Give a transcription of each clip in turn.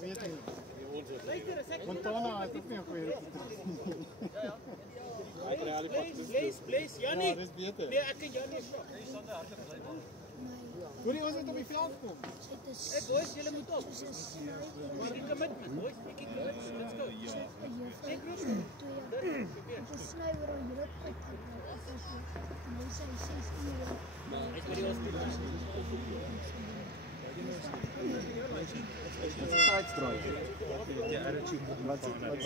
weet nie. Montana het ook nie 'n goeie Bless, Jannie. Ja, dis beter. Nee, ek en Jannie vra. Hoorie, ons moet op die veld kom. Hey boys, julle moet op. Bietjie commitment, boys. Bietjie commitment. Let's go. Ek roep. Wat is tydsdraai? Wat is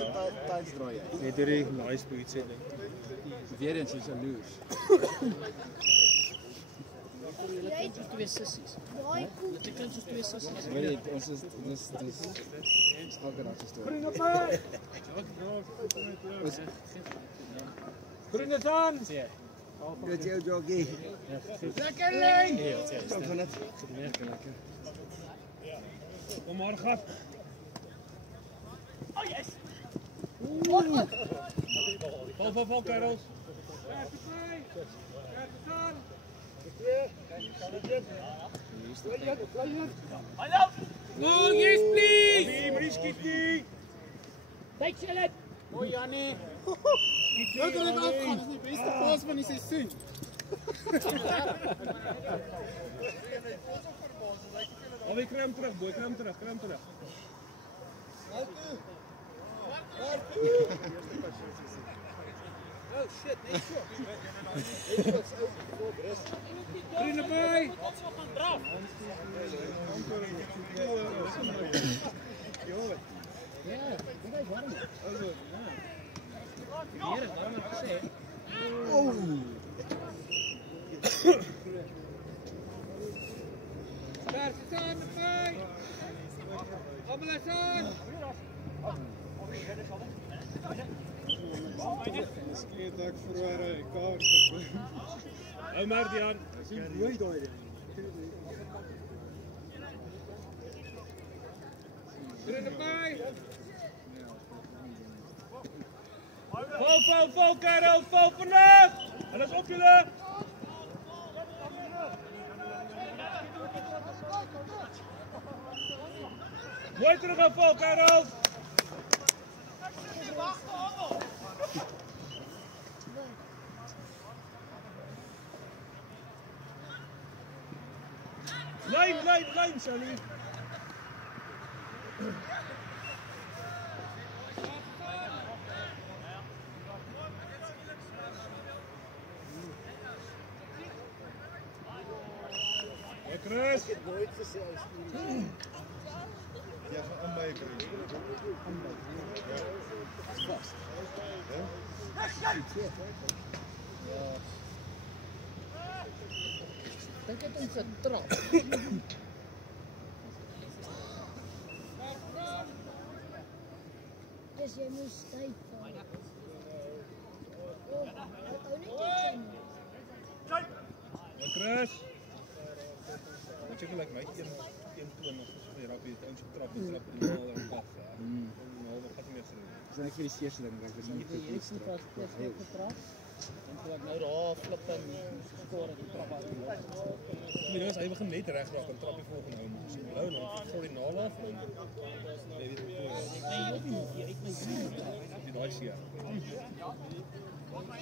tydsdraai? Net deur die nice boot sê ding. Weer eens is 'n loers. Soos twee sissies. Dit klink soos twee sissies. Weet jy, ons is elke dag se storie. Bring op my. Bring dit aan. Dit jou joggie. Lekker lyn. Kom van dit. Lekker. Kom maar gat. Oh yes. Val Karel. No, yes please. Nee, maar skiet nie. Kyk julle. O Jannie. Nou kan dit afgaan, dis die beste paas van die seisoen. Alweer kram terug, boy, kram terug. Oh shit, net so. Bring erbij. Ons gaan draf. Ja, dit is warm. Hier, waarom het gesê? Oh. Daar staan erbij. Ambulans aan. Skielik ek verware kaart. Hou maar die aan. Sien mooi daai ding. Bring erbij. Val, Karel, val vanaf. En dat is op jullie. Mooi terug aan val, Karel. Lijn, Sally. Chris. Nooit gesê as ja, gaan aan my bring. Ja. Vas. Ja. Dink dit hom getrap. Dis jy moes tyd val. Ou net Chris. Wat jy gelyk my 120 so vir rugby het ons getrap en die bal en paf. Nou wat gaan meer sê. Dis net vir die eerste ding wat ek was nie Jy het nie vas getrap. En toe ek nou daar flip en skoor en trap uit. Nee, hy begin net reg raak en trap die volgende ou. So blou nou vir die nalaaf en jy weet Nee, jy het my sien. die daai seer.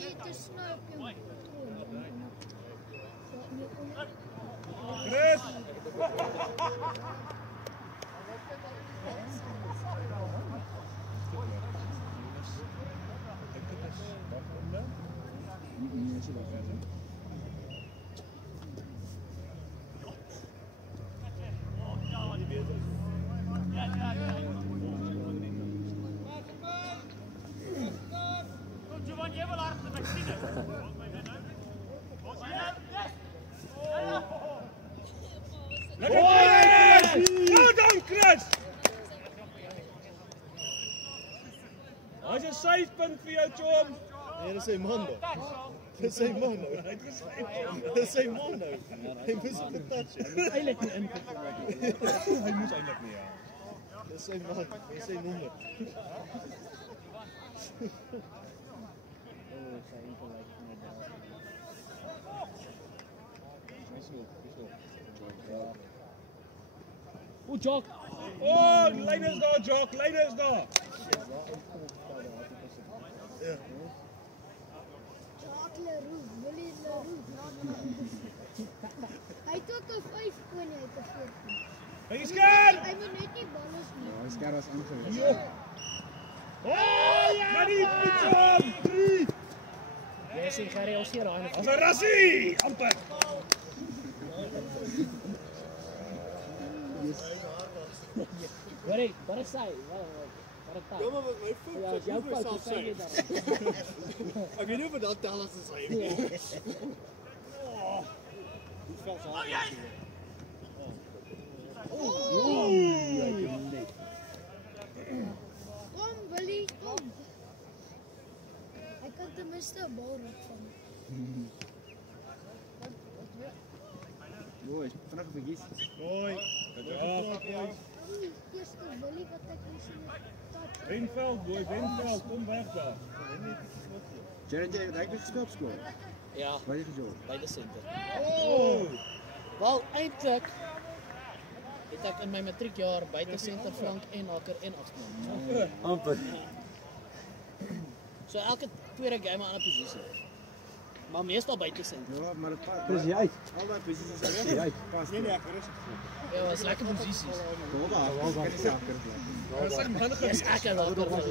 Jy te snoep jou patroon. Chris. Hy's 'n syfpunt vir jou, Chom. Nee, dis sy man nou. Dis sy man nou. Hy het gesê. Dis sy man nou. Hy moes dit touch. Eilik nie ingekom. Hy moes eintlik nie, ja. Dis sy man. Dis sy nommer. O, Jock. Oh, lyn is daar, Jock, lyn is daar. Jacques Leroux, Willie Leroux. Hy het ook 'n 5 koning uit 'n 14. Hy skerp. Hy moet net nie balles nie. Hy skerp as aangewees. Jo. Oh, maar die fiets hom. 3. Jy sê Gerry ons hier daai. As 'n rassie, amper. Hoor ek, wat is hy? Wat het hy? Maar my fout. Ja, jou fout, sê jy dan. Ek weet nie of dit tel as hy nie. Die veld sal. Kom Willie, kom. Hy kan ten minste 'n bal raak van. Boys, vinnig vergies. Mooi. Ja. Eerste Willie wat ek gesien het. Wenveld, boy, Wenveld, kom weg daar. Jared, jy het geskop skool. Ja, Waar jy gejoen? by die senter. Oh. Wel eintlik het ek in my matriekjaar buite senter flank en haker en agterman. Amper. So elke tweede game 'n ander posisie. Maar meestal buite senter. Ja, maar dit pas. Dis jy uit. Albei posisies is jy. Pas. Nee, ek rus. Ja, was lekker posisies. Kom daar. Wel daar sakker. Dis 'n man Yes, ek het later was.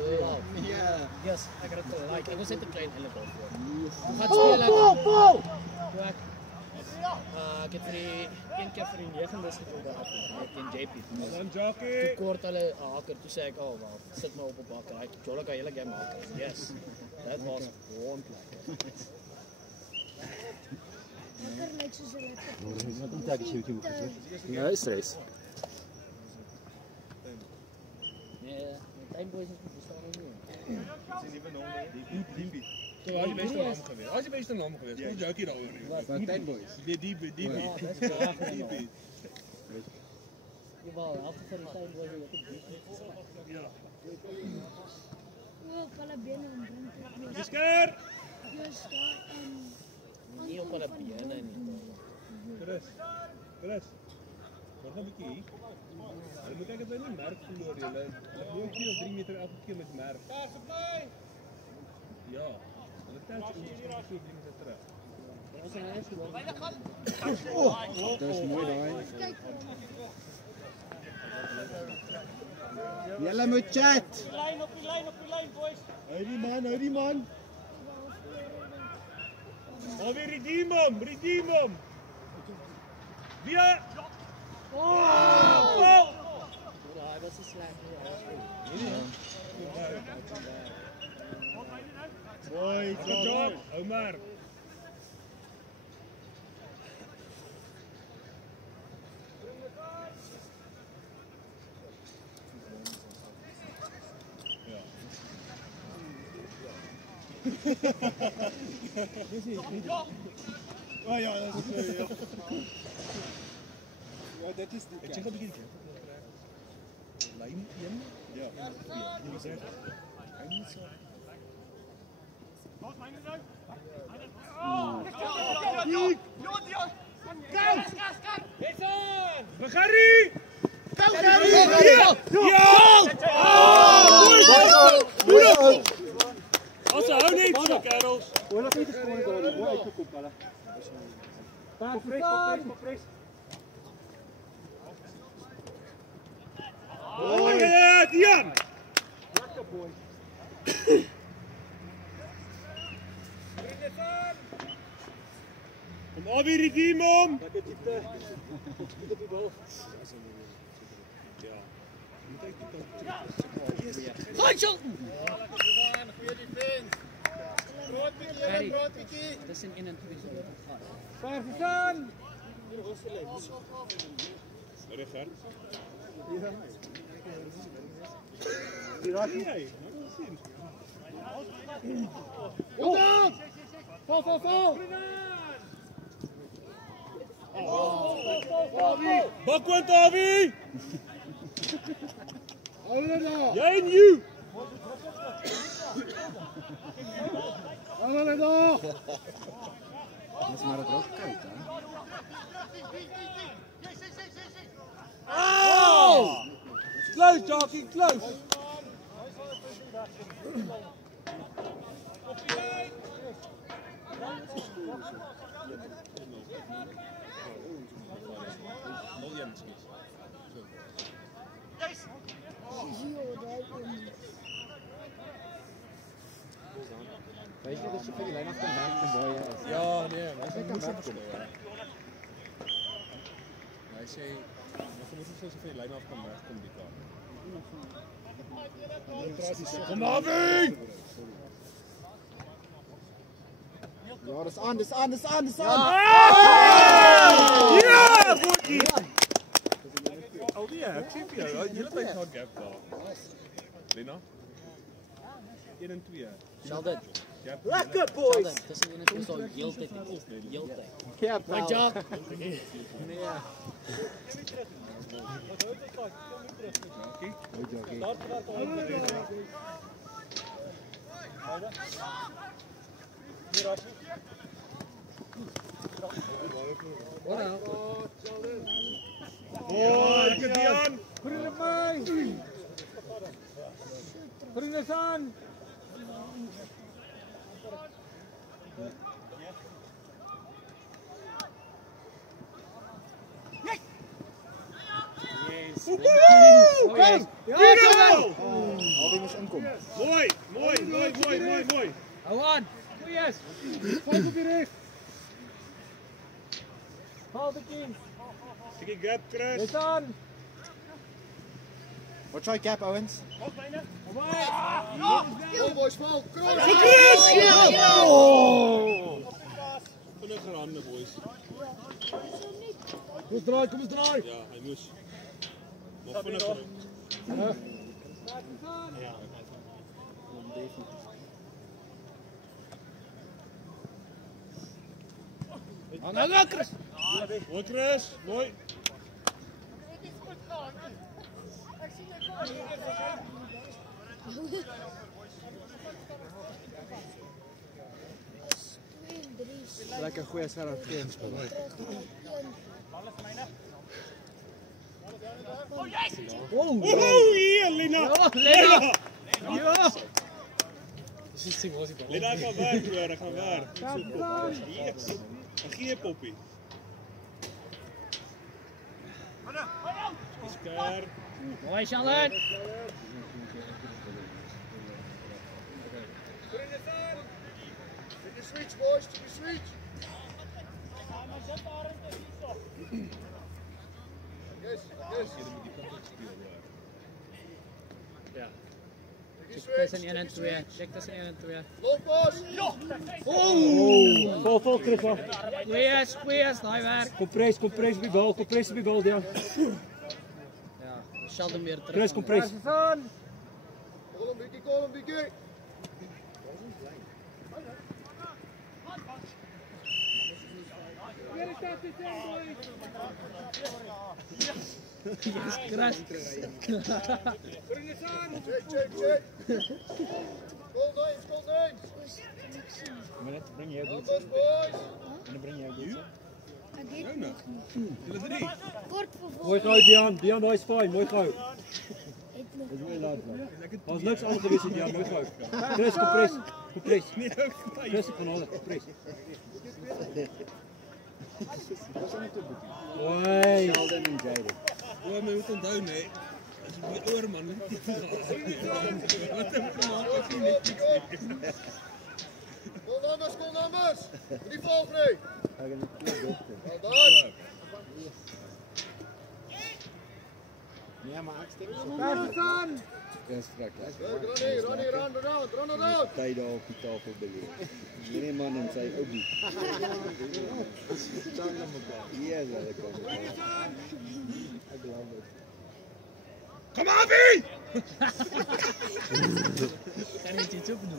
Ja. Yes, ek het dit like. Ek was net 'n klein eintlik daarvoor. Yes. Wat speel ek? Toe ek het vir die een keer vir die 9de gespeel by Afrika teen JP. Dan Jockey. Kort hulle 'n haker toe sê ek al, "Wel, sit maar op haker." Hy Jola kan hele game haker. Yes. That was one play. Lekker lyk soos 'n lekker. Wat moet ek sê toe? Ja, stress. Nee, time boys is bestaan nie. Sien nie genoem nie. Die. So was die beste naam geweest. Was die beste naam geweest. Kom Jockey daaroor nie. Wat tyd boys? Die. Ja, dis baie genoeg. Ja, wel, after van die time boys het ek dit. Ja. O, hulle bene en drink. Gesker. Just daar en Nie op hulle bene nie. Chris. Wat 'n bietjie. Hulle moet kyk dat hulle nie merk verloor nie. Hulle loop 2 of 3 meter elke keer met merk. Ja. Hulle tel so 3 meter terug. Ons het net gewoon. Dis mooi daai. kyk Julle moet chat. Lyn op die lyn boys. Hou die man. Oh, weer redeem hom. Via. Oh! Ja, hy was so sleg nie. Mooi, good job, Omar. Oh ja, dat is zo. Ja, dit is Ek sê 'n bietjie. Lyn 1. Ja. Jy sê hy moet so. Begari! As hy hou net so kerels. Hoor dat jy geskoor daar, mooi uitgekom hulle. Pres. Oh ja, Dian. Lekker boy. Kom op hier redeem hom. Dat dit op die bal. Ja. Gooi shot. Goeie defense. Groot bietjie. Dis in 1 en 2 so gegaan. Ver verstaan. Reger. Die raak Hey, nie. nou sien. Val. Bakwan Tavi. Hou hulle daar. Jy en you. Hou hulle daar. Dis maar 'n druk kyk, hè. Close, Jockey, close. Weet je dat je voor die lijn af kan maken en mooi is? Ja, nee, maar Hij kan werken. Hij zei, maar je moet niet zo veel lijn af kan wegkomen die kant. Kom maar, Wien! Ja, dat is aan, dat is aan, dat is aan, dat is aan! Ja, Boekie! Alweer, ik zie je, de hele tijd zo'n gap daar. Lena? 1 en 2. Sheldon. Lekker, Sheldon, tussen 1 en 2 is al heel tijd. Heel tijd. Ja, Good job. Nee. Goed, Jockey. Oh, lekker Dian! Bring het mij! Bring het aan! Kom! Ja, Alweer moest inkomen. Mooi, mooi, mooi, mooi, mooi, mooi. Hou aan. Goeies. Vijf op je recht. Haal de king. Stukje gap, Chris. Is aan. Wat try cap, Owens? Vol boys, vol. Chris! Vinniger handen, boys. Kom eens draai, kom eens draai. Ja, hij moest. Nog vinniger. Ja. Aan, Chris. Mooi, Chris. Mooi. Lekker goeie scherp game spelen. Oh, hier, Lena. Lena. Ja. Lena gaat weg, hoor. Gaan weg. Yes. Dan gee je, Poppy. Scar. Mooi, Sheldon. Switch, boys, to the switch. Yes, yes. Ja. Check tussen 1 en 2. Check tussen 1 en 2. Loop, boys. Vol, vol, Chris, af. Goeies, daai werk. Compress op die bal, compress op die bal, ja. Ja, Sheldon weer terug. Chris, compress. Call hem, Biggie. Yes, Chris. Check. Goal names. Maar net breng jij Numbers, boys. En dan breng jij dit. Ik weet nog niet. Kort vervolg. Mooi gauw, Dian. Dian, dat is fijn. Mooi gauw. Ik nog Dat is mooi laat. Als niks anders geweest is, Dian. Mooi gauw. Chris, compress. Compress. Chris, van halen. Compress. Hoi. Sheldon en Jaden. Ja, maar je moet onthouden, hè. Dat is die oorman, hè. Goal numbers. Die volgende. Well done. Ja, maar ik stem zo. Aan. Dat is strak. Run around. Tyd daar op die tafel beleef. Meneer man en sy oudie. Ja, dat kan. Ek glo dit. Kom aan, Wie! Kan je iets opdoen?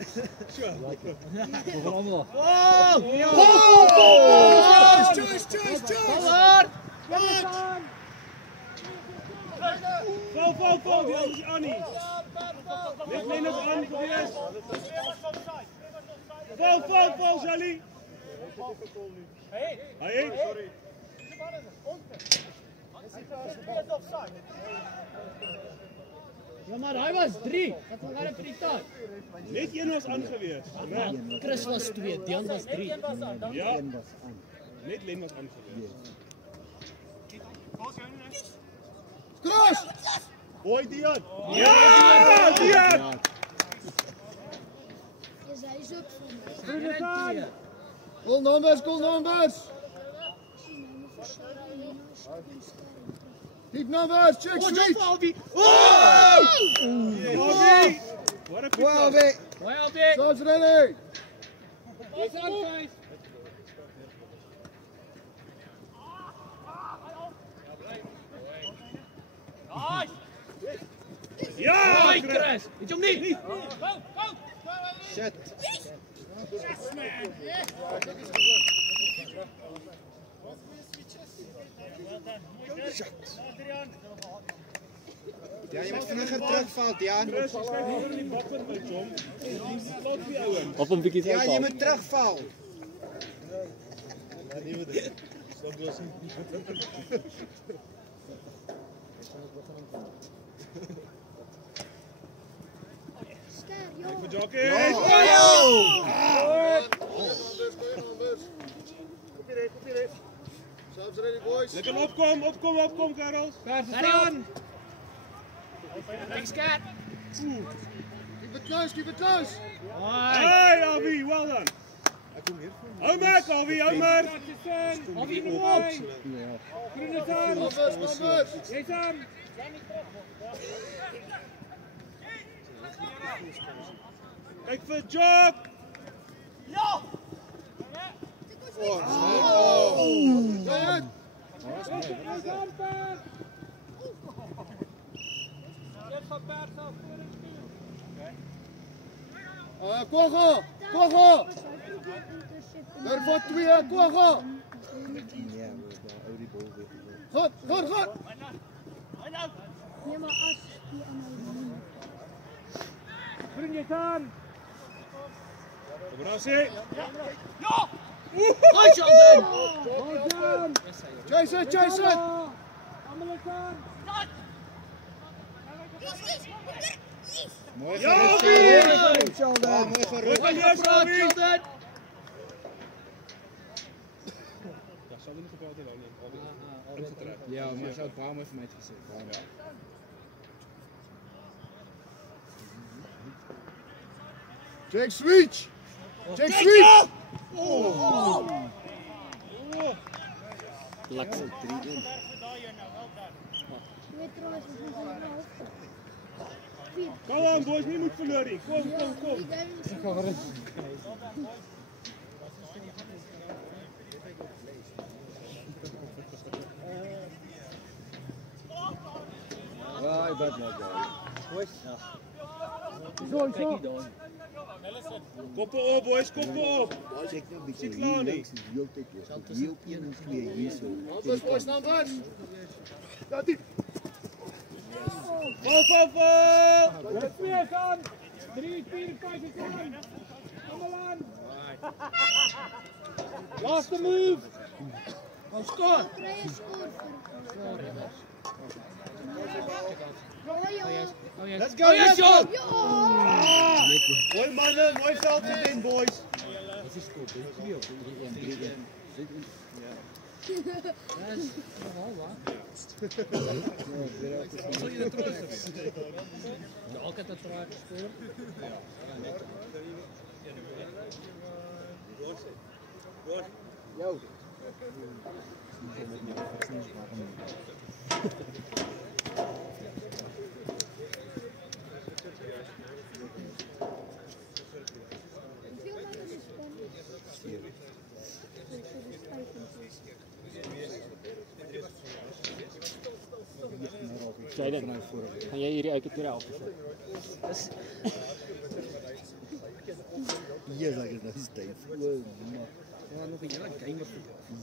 We gaan allemaal. Choice! Val, die is Annie. Leg nog aan, probeer. Val, Sally. Hey, sorry. Ja, maar hy was 3. Wat gaan hy vir die tyd? Net een was aangewees. Reg. Chris was 2, Dean was 3. Ja, Een was aan. net Len was aangewees. Cross! Boy Dion. Ja, Dion. Is hy so op vir my? Goal numbers, goal numbers! Sien, hy moet verstaan hier nou skerm. Keep numbers, check switch! Albi. Oh! Albi. What a quick Well, pass. Well, big. Charge ready! He's on face. Ja, Hoi, Chris. Het jy hom nie? Shit! Ja, jy moet vinniger terugval, Jan. Chris, jy kyk oor die bakker by John. Laat die ouens. Op 'n bietjie Ja, jy moet terugval. Skerm, ja. Vir Jockey. Lekker opkom, Karel. Staan. Thanks, Cat. Keep it close, keep it close! Hey, Albi, well done. Hou maar, Albi, hou maar. Albi moet op. Numbers, numbers! Kyk vir Jock. Go ahead! Kwaga! Kwaga! Daar voor 2, Kwaga! Goed, goed, goed! Nee, maar as die ander Bring dit aan. Brassie. Gooi Sheldon. Jason, Jason! Mooi Ja, gerust, Sheldon. Ja, mooi gerust. Wat is Albi? Sheldon. Ja, sal nie gepraat het dan nie. Ingetrek. Ja, maar sy het baie mooi vir my gesê. Baie mooi. Check switch! Check switch! Lekker 3-1. weet trouwens wat ons aan die helft. Kom aan, boys, nie moet verloor nie. Kom. Ik ga erin. Ja, ik ben net Koppe op, boys, koppe op. Check nou 'n bietjie. Sit klaar nie. Links is heeltyd hier. Hier op 1 en 2 hierso. Numbers, boys, numbers. Ja, diep. Vol. Dit weer gaan. 3, 4, 5 is aan. Kom aan. Last move. Ons score. Kry je score voor. Let's go, let's go. Mooi mannen, mooi veld in, boys. Wat is skool? 3-2 of 3-1? 3-1. Elke het raak gespeel. Yo. Hoeveel mannen is het? Jayden, gaan jy hierdie uit die tweede helft sit? Hier is ek nou styf. O, man. Ja, nog 'n hele game of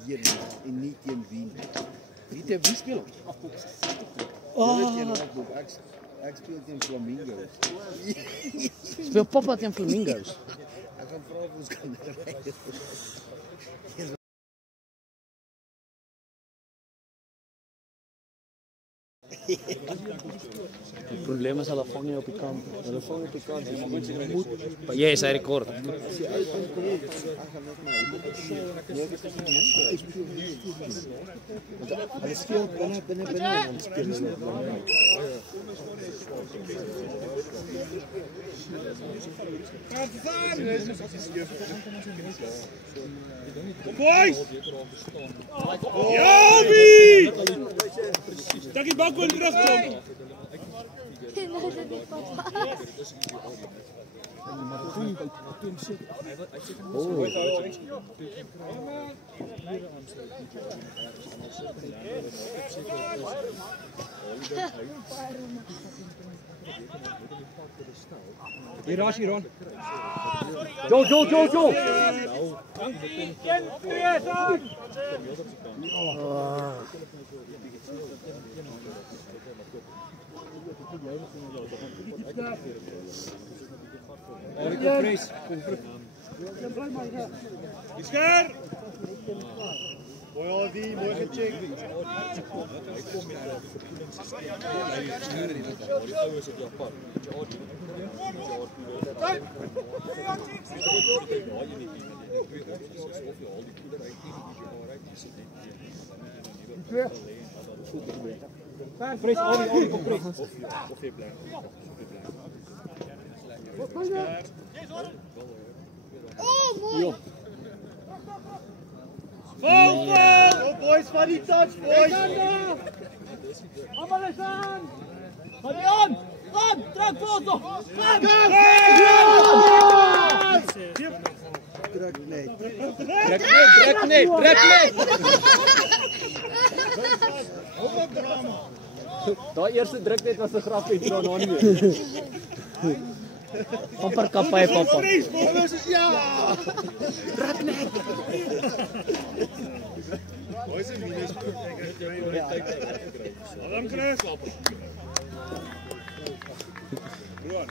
Hier en nie teen wie nie. Wie te wie speel? Ek speel teen Flamingos. Speel Papa teen Flamingos. Ek gaan vra of ons kan ry. Het probleem is hulle vang nie op die kant. Hulle vang op die kant. Yes, hy rekord. Hy speel binne en speel hy net lang. Boys! Jobi! Stak die bak weer terug, Tom. Hier, Rashi, Ron. Jo. Isker! Mooi die, mooi gecheckt. Pres, al die kom pres. Of jy bly. Oh, mooi. Vol! Boys, van die touch, boys. Allemaal eens aan! Ga die aan! Aan! Trek foto! Druk net. Trek net. Daai eerste druk net was 'n grapie, so nou nie meer. Amper kapai papa. Ja! Druk net. Boys en minus. Adam Chris. Roan.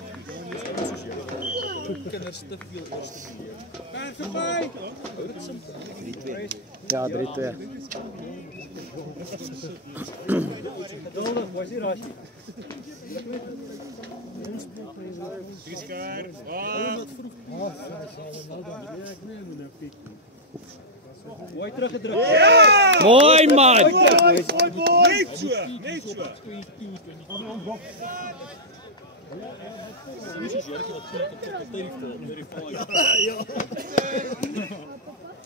Kinders te veel eerste beheer. Kan verby. Hou dit simpel. 3-2. Ja, 3-2. Donderdag, boys, hier, Rashi. Isker. Mooi teruggedrukt. Mooi man. Net so.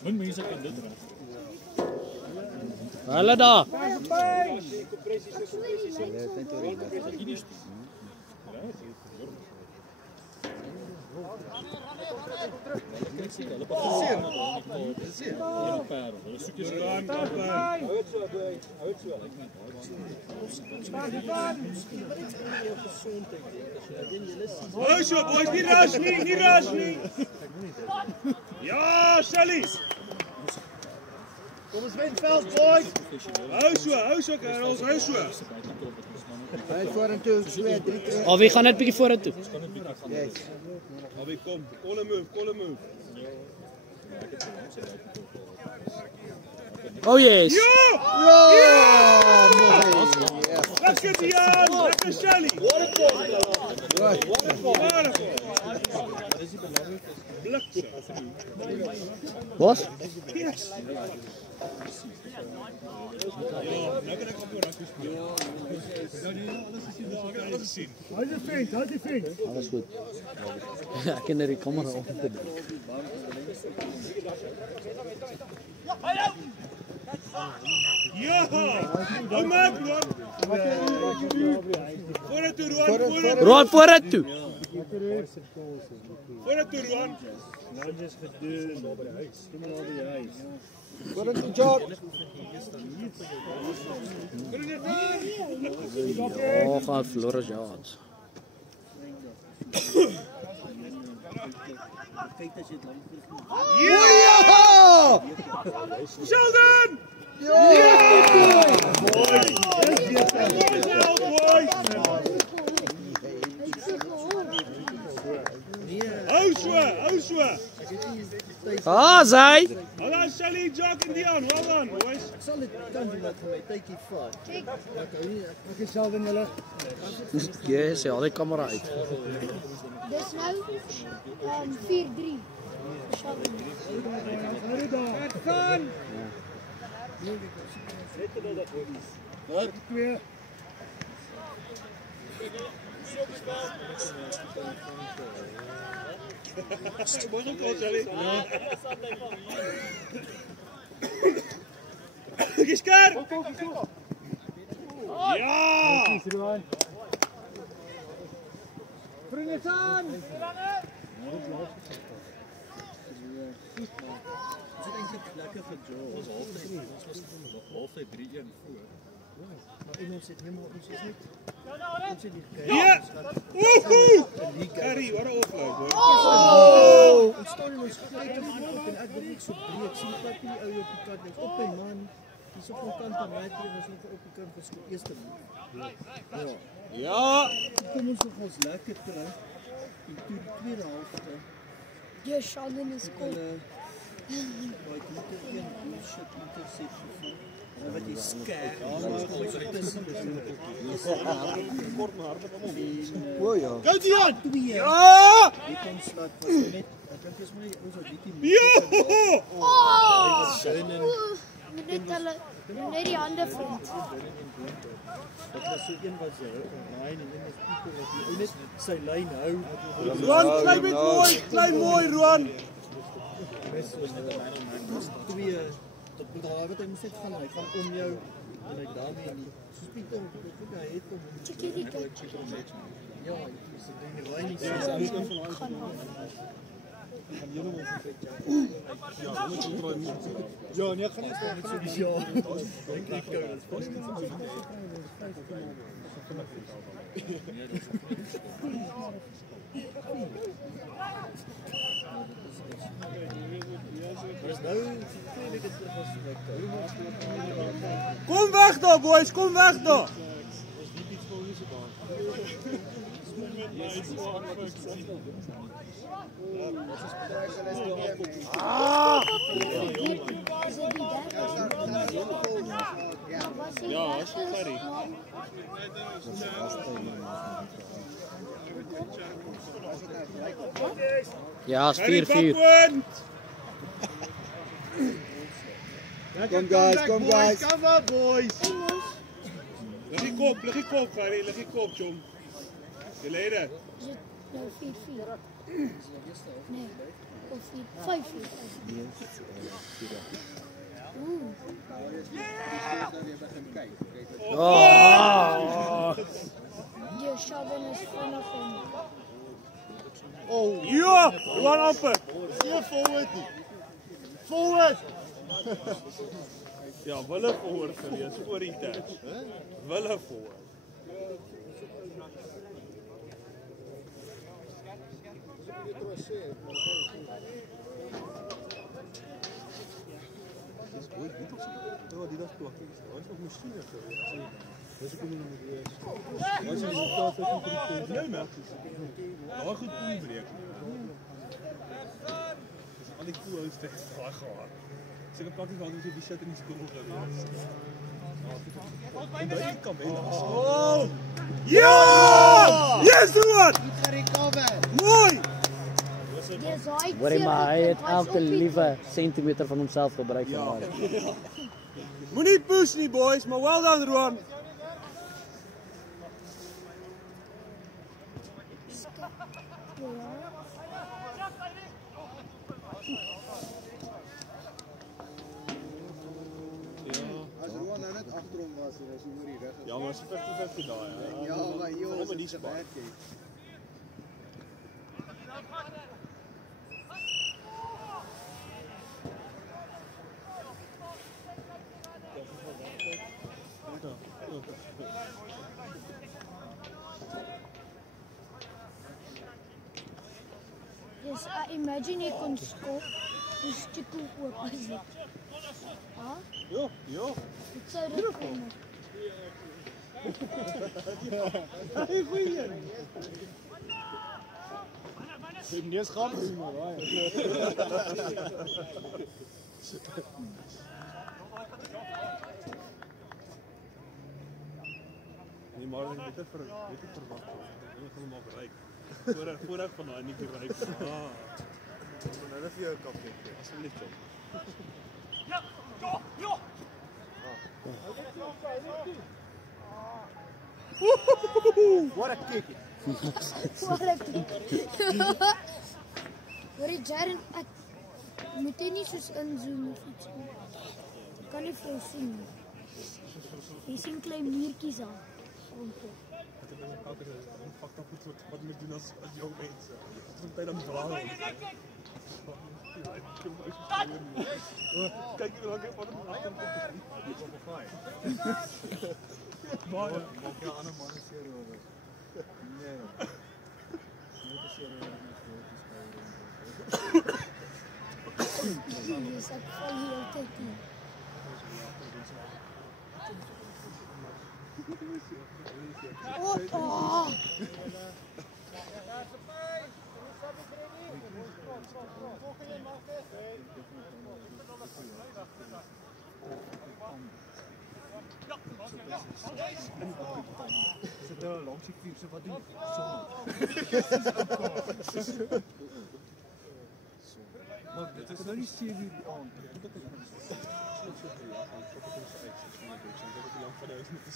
Min mense kan dit raak. Hulle daar. Hou so boys, nie rush nie. Ja, Shelly. Kom ons wen veld, boys. Hou so girls, hou so. Hy vorentoe, 2-3. Of wie gaan net bietjie vorentoe? Yes. Albe kom, call a move. Oh yes. Ja! Mooi. Lekker Dian, lekker Shelly. Was? Yes. Hou die vink. Alles goed. Ek ken die kamera op te doen. Ja! Hou maak, Roan. Vorentoe, Roan. Roan vorentoe. Vorentoe, Roan. Vorentoe, Jock. Oh, gaan Floris Jaans. Ja! Sheldon! Hou so. Ah, Zai. Hallo Shelly, Jock, Mark en Dion, well done, boys. Ek sal dit kan doen dat vir my tydjie vat. Kyk, Ek hou nie ek is self in julle. Yes, haal die kamera uit. dis nou 4-3. Wat? 2. Mooi gekocht, Jelly. Gisker! Ja! Bring dit aan. Dit is eintlik lekker vir Joe. Ons halftyd 3-1 voor. Maar ons het helemaal ons is net. Ons het die Ja! Woehoe! Harry, wat 'n offload, hoor. Ons staan in ons kyk en ek wil net so breek. Sien wat die ou op die kant is. Op my man. Dis op die kant van my team is nog op die kant van die eerste man. Ja. Ja! Kom ons nog ons lekker terug. En toe die tweede helfte. Die Sheldon is cool. Baie goed een shit interception. Wat jy skerp. Kort maar hard om. O ja. Go Dion! Ja! Die kon slag was net. Ek dink dis my ons het bietjie Ja! Net die hande vind. Dit was so een wat se Ryan en een is Pieter wat die ou net sy lyn hou. Roan, klein met mooi, klein mooi Roan. Twee tot bedraai wat hy moet net gaan hy gaan om jou en hy daarmee nie. So Pieter wat hy het om Check hierdie kyk. ja, dis die Ryan is Ja, nee, gaan nie. ja. Ek gou dit pas nie. Dis nou 2 weke terug was ek. Kom weg daar, boys, kom weg daar. Ah! Ja, is Gerry. Ja, is 4-4. Kom guys, kom guys. Come on boys. Lig die kop, Harry, lig die kop, chom. Die leider. Is het nou 4-4? Nee, of 5-4. Oh! Die Sheldon is vanaf hom. Oh, ja, Roan amper. Ja, forward. Ja, wille forward gewees voor die tyd. Wille forward. Die dag plak. Ons nog masjiene gewees. Dis ook nie meer. Ons is daar vir die nou merk. Daar goed breek. Dis al die koeie stuk baie gehad. Seker plak nie want ons het die sit in die skool gewees. En daai kan wen. Oh! Ja! Yes, Roan! Mooi! Hoor maar, hy het elke liewe sentimeter van homself gebruik gehad. Moenie push nie, boys, maar well done, Roan. As Roan nou net agter hom was, dan was hy oor die rug. Ja, maar is 50-50 daai. Ja, maar joh, Kom in die spot. Yes, imagine jy kon skop. Dis chicken oop as dit. Ha? Ja. Dit sou dit kom. Hey, goeie. Dit is gaan nie maar daai. maar ik weet het verwacht. Ik gaan hem al bereik. Vooruit van daai nie bereik. Nou dat vir jou 'n kapie. Asseblief John. What a kick. Wat ek. Hoor jy Jaren, ek moet jy nie soos inzoom of iets nie. Ek kan nie vir jou sien nie. Jy sien klein muurtjies aan. Rondom. Ek het elke keer 'n fakta goed wat moet doen as jong mense. Van tyd aan dwaal. Kyk hoe lank ek van hom agter kom. Maak jou ander manne seer oor. Nee. Net seer oor my voetjies by Dis ek val hier altyd nie. Oh. Sit daar langs die vuur, so wat doen? Maar dit is nou nie 7 uur die aand.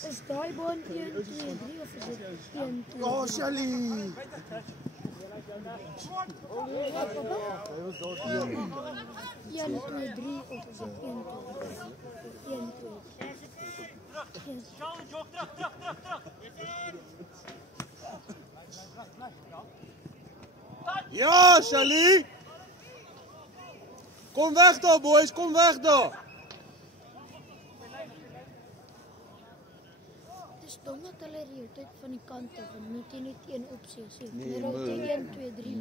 Is daai baan 1, 2, 3 of is dit 1, 2? Oh, Shelly! Hy was daar 1, 2, 3 of is dit 1, 2? 1, 2. Ja, Shelly! Kom weg daar, boys, kom weg daar! Dis dom dat hulle die tyd van die kante van moet jy net een opsie sê. Nee, moet jy 1, 2, 3.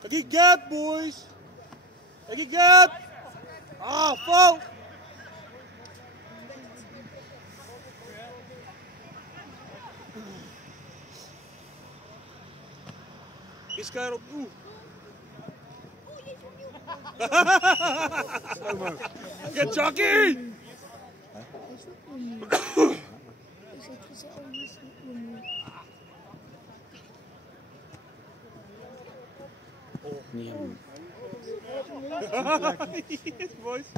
Kyk die gap, boys! Kyk die gap! Ah, val! Is keer op oe. Get Chucky! Is het gesê alles nie. Yes, boys.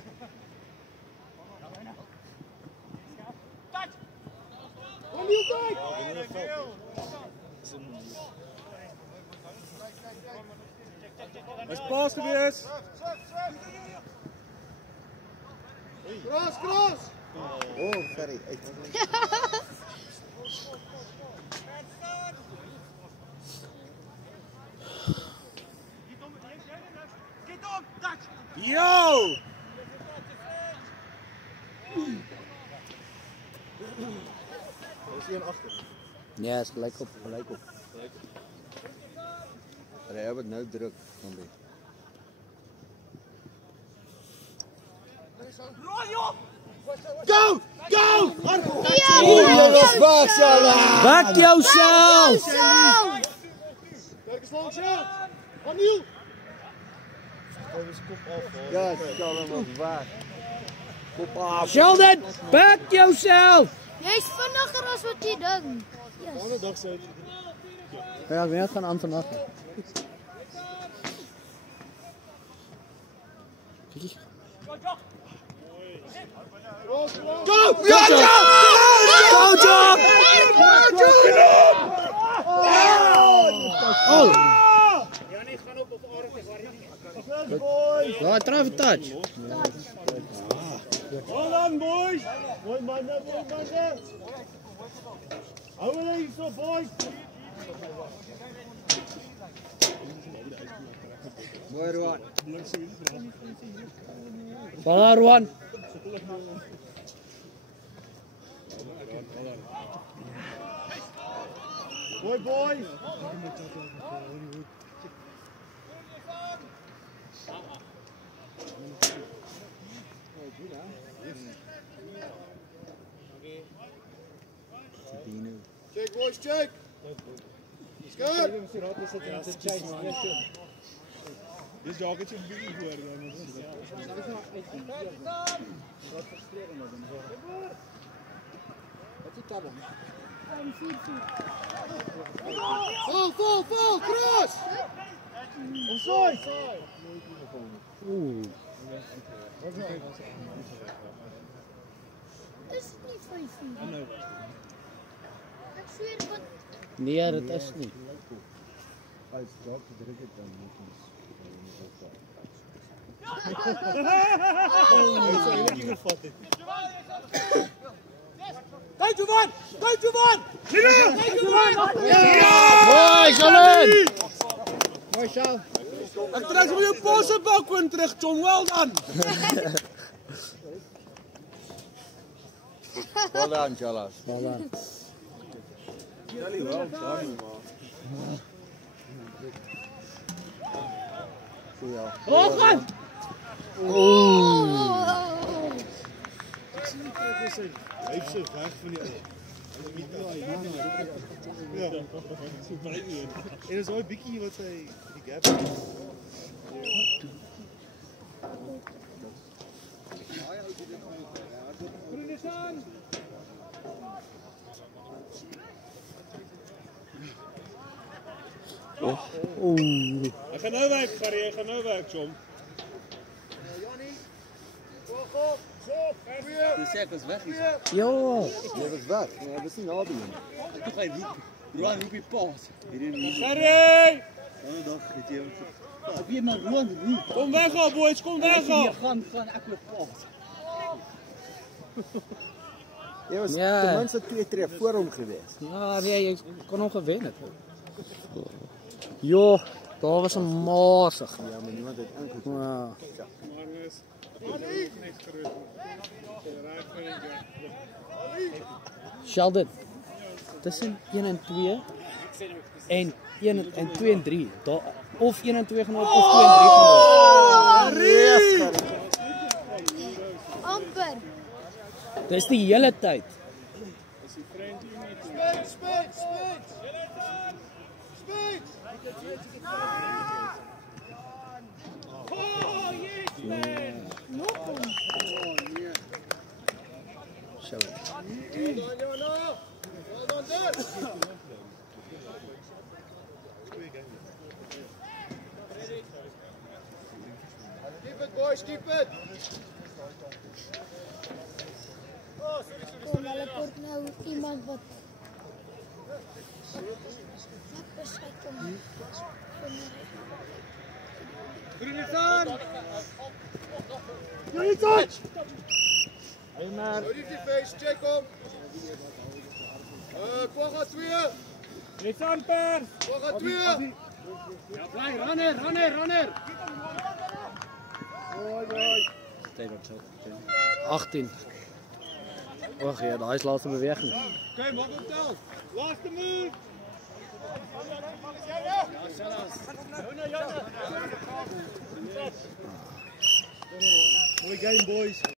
Let's pass to this. Cross! Oh, sorry. Yo! Is een agter. Ja, is gelyk op. Hy wat nou druk van die. Go! Go! Ja, was weg, Shala! Back yourself! Kijk eens langs jou! Opnieuw! Kom eens kop af, hoor. Ja, Shala was weg. Kop af. Sheldon, back yourself! Jy's vinniger as wat jy dink. Yes. Volgende dag sê Ja, ek weet net gaan aan vandag. Go! Ja, Go, John! Oh! Ja, tref touch. Hold on, boys. Mooi manne. Hou hulle hier so, boys. Mooi, Roan. Balla, Roan. Mooi, boys. Check, boys, check. Skud. Dis jacket is bietjie voor dan. Wat is tabel? Vol, cross! Onside! Oeh. Is het niet 5-4? Ik zweer wat. Nee, dit is nie. Als dat druk het dan moet ons. Hy sê eintlik nie gevat het. Go Jovan! Mooi, Shalin! Mooi, Shal. Ek trek vir jou posse balkoon terug, John. Well done. Wel dan, Jalas. Voilà. Jali wel, sorry maar. Ja. Ogen! Hy het so weg van die Ja. En is daai bietjie wat hy die gap het. Oeh. Hy gaan nou werk, Gary, hy gaan nou werk, John. Dis ek was weg hier. Ja. Jy was weg. Nee, hy was nie naby nie. Ek tog hy roep. Roan roep die paas. Hierdie Gary! ander dag het jy ek weet maar Roan roep. Kom weg al, boys, kom weg al. Jy gaan ek loop paas. Jy was Ja. ten minste 2 tree voor hom gewees. Ja, nee, jy kon hom gewen het. Jo, daar was 'n masig. Ja, maar niemand het eintlik. Ja. Sheldon. Tussen 1 en 2 en 1 en 2 en 3. Daar of 1 en 2 gaan op of 2 en 3 gaan op. Amper. Dis die hele tyd. Nog een. So. Keep it, boys, keep it. Kom, hulle kort nou iemand wat bescheid kom. Jullie touch! Zo die face, check om. Kwaga 2. Nissan pers. Kwaga 2. Ja, bly runner. 18. Wag ja, daai is laaste beweging. Okay, maak hom tel. Laaste move. Mooi game boys.